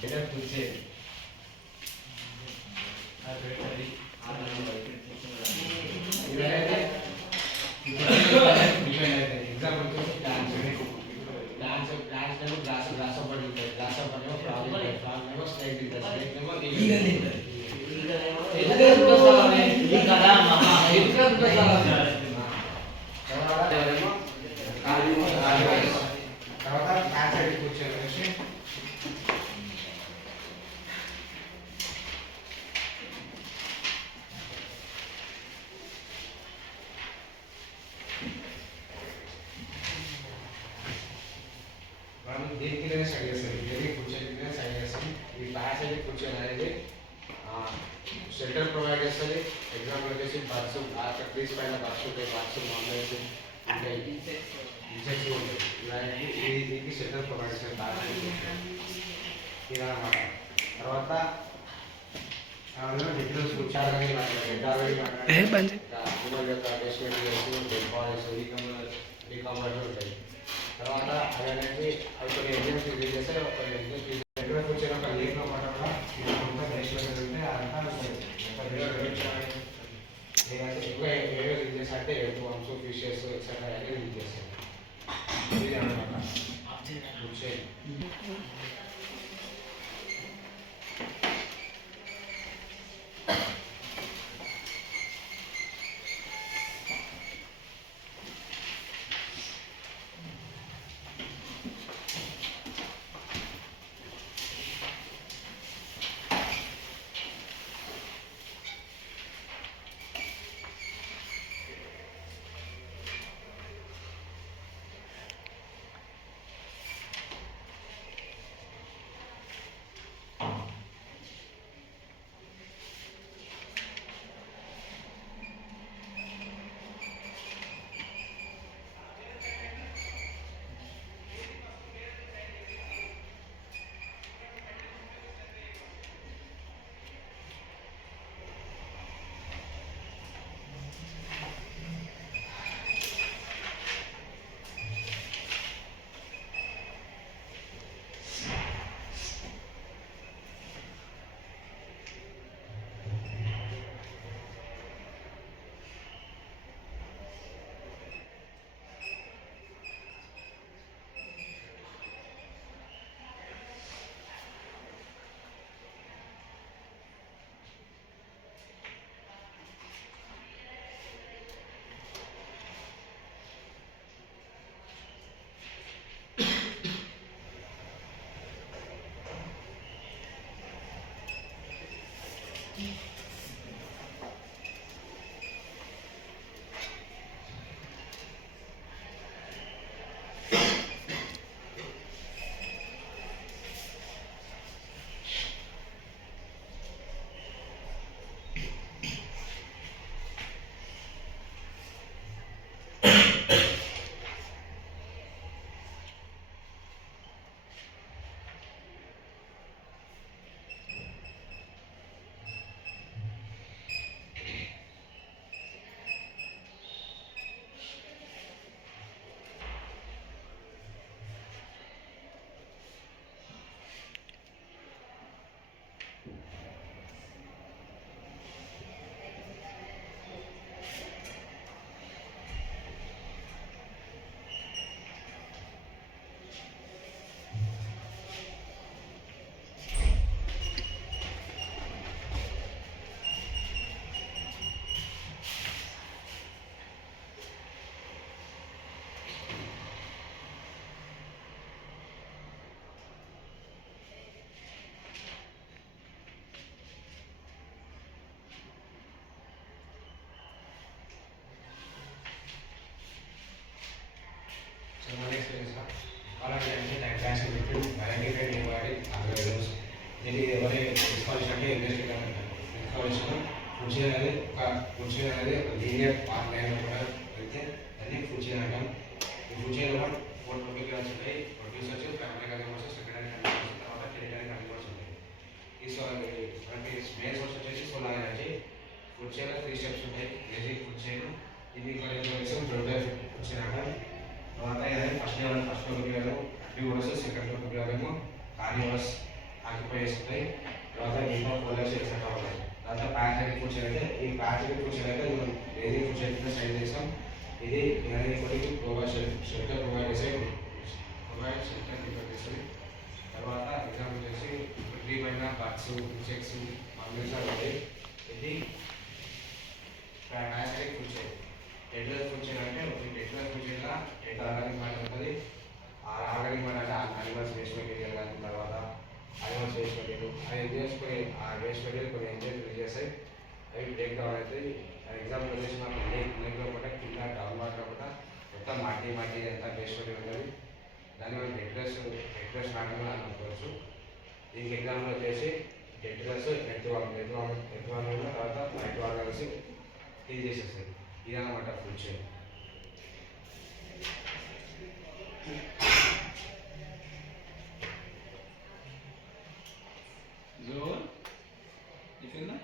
కూర్చే example glass glass పడుతుంది గ్లాస్ పడిన ఫ్రాగ్ ఫ్రాగ్ ఏమో స్నేక్ తింటుంది స్నేక్ ఏమో తర్వాత బ్యాక్ సైడ్ కూర్చోనేసి మనం దేనికి సైడ్ చేస్తాం దేనికి కూర్చొని సైడ్ చేస్తాం ఈ బ్యాక్ సైడ్ కూర్చొని అనేది షెల్టర్ ప్రొవైడ్ చేస్తుంది ఎగ్జాంపుల్ వచ్చేసి బర్డ్స్ అక్కడ ట్రీస్ పైన బర్డ్స్ ఉంటాయి బర్డ్స్ మామూలు ఉంటాయి ఇన్సెక్ట్స్ ఉంటాయి ఇలాంటి దీనికి షెల్టర్ ప్రొవైడ్ చేస్తుంది ఇలా అన్నమాట. తర్వాత డిఫరెన్స్ కూర్చోాలని రీకాంబర్స్ ఉంటాయి. తర్వాత అనేది అవి కొన్ని ఎగ్జామ్స్ రిలీజ్ చేస్తే కొన్ని ఎగ్జామ్స్ దగ్గర కూర్చొని ఒక లీవ్లో పడకుండా ఇదంతా బేస్మెంట్ ఉంటే అదంతా నేనైతే ఎక్కువ ఏవో రిలీజ్ చేస్తా అంటే ఎగ్ వమ్స్ ఫిషెస్ ఎక్సెట్రా అన్నీ రిలీజ్ చేస్తాను. ఇది అనమాట కూర్చొని దీనికి ఎవరి ఇన్స్టాలేషన్ అంటే ఇన్స్టాలేషన్ ఫుడ్ అనేది ఫుడ్ అనేది ఒక లీనియర్ పార్ట్ లైన్ వెళ్తే దాన్ని ఫుడ్ అంటాం. ఈ ఫుడ్ లో 4 ప్రొపీకల్స్ ఉంటాయి. Producers, primary consumers, secondary consumers, తర్వాత టెరిటరీ కన్జ్యూమర్స్ ఉంటాయి. ఈ మనకి మెయిన్ సోర్స్ వచ్చేసి solar energy. Food chain 3 steps ఉంటాయి. బేసిక్ ఫుడ్ చైన్, ఇది ప్రొడ్యూసర్ ఫుడ్ చైన్ అంటాం. తర్వాత ఫస్ట్ లెవెల్ ఫస్ట్ ప్రొపీకల్, ప్యూర్స్, సెకండ్ ప్రొపీకల్ ఏమో కార్నివర్స్, ఆక్యుపై చేస్తుంటాయి. తర్వాత ఇంట్లో ఫోల్డర్స్ ఎక్సెట్రా ఉంటాయి. తర్వాత పారాసిటిక్ ఫుడ్ చైన్ అయితే ఈ పారాసిటిక్ ఫుడ్ చైన్ అయితే మనం బేసిక్ ఫుడ్ చైన్ స్టైల్ చేస్తాం. ఇది ఇప్పటికీ షెల్టర్ ప్రొవైడ్ చేస్తుంది. తర్వాత ఎగ్జాంపుల్ వచ్చేసి ట్రీ పైన బర్డ్స్ ఇన్సెక్ట్స్ మంగల్స్ ఉంటాయి. ఇది పారాసిటిక్ ఫుడ్ చైన్. టెట్లర్ ఫుడ్ చైన్ అంటే టెట్లర్ ఫుడ్ చైన్లో ఆర్గానిక్ మ్యాటర్ ఉంటుంది. ఆ ఆర్గానిక్ మ్యాటర్ అంటే అనిమల్స్ వేస్ట్ మెటీరియల్ కానీ తర్వాత అనిమల్స్ వేస్ట్ మెటీరియల్ అవి చేసుకొని ఆ వేస్ట్ మెటీరియల్ కొన్ని ఎంజాయ్ రిలీజ్ చేస్తాయి. అవి బ్రేక్ డౌన్ అవుతాయి. ఎగ్జాంపుల్ వచ్చేసి మనకు లేక్లో కూడా కింద డౌన్ వాటర్ కూడా మొత్తం మట్టి అంతా వేస్ట్ మెటీరియల్ ఉంటుంది. దాన్ని మనం డెట్రస్ మ్యాటర్ అనుకోవచ్చు. దీనికి ఎగ్జాంపుల్ వచ్చేసి డెట్రస్ ఎత్వాన్ తర్వాత వైట్ వాటర్ కలిసి క్లీన్ చేసేస్తాయి. ఇదన్నమాట food chain. Zone, you feel that?